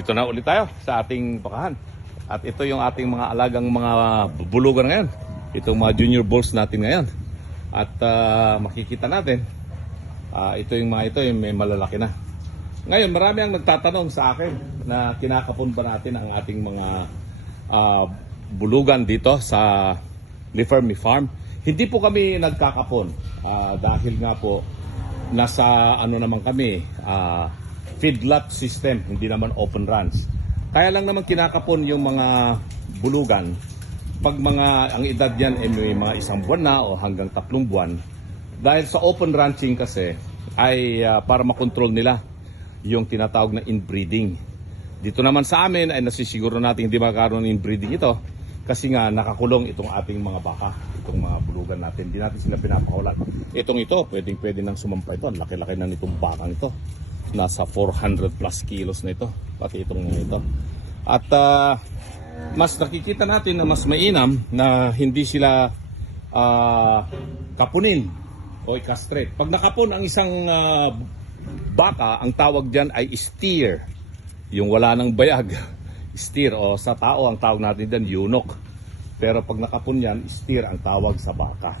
Dito na ulit tayo sa ating bakahan. At ito yung ating mga alagang mga bulugan ngayon. Itong mga junior bulls natin ngayon. At makikita natin, ito yung mga ito yung may malalaki na. Ngayon, marami ang nagtatanong sa akin na kinakapon ba natin ang ating mga bulugan dito sa Liferme Farm. Hindi po kami nagkakapon dahil nga po nasa ano naman kami, feedlot system, hindi naman open runs. Kaya lang naman kinakapon yung mga bulugan pag ang edad yan ay may mga 1 buwan na o hanggang 3 buwan. Dahil sa open ranching kasi ay para makontrol nila yung tinatawag na inbreeding. Dito naman sa amin ay nasisiguro natin hindi magkakaroon ng inbreeding ito kasi nga nakakulong itong ating mga baka, itong mga bulugan natin. Hindi natin sila pinapakulat. Itong ito, pwedeng nang sumampa ito. Laki-laki na nitong bakang ito. Nasa 400 plus kilos na ito. Pati itong ito. At mas nakikita natin na mas mainam na hindi sila kapunin o i-castrate. Pag nakapon ang isang baka, ang tawag dyan ay steer. Yung wala ng bayag. Steer o sa tao ang tawag natin dyan, eunuch. Pero pag nakapon yan, steer ang tawag sa baka.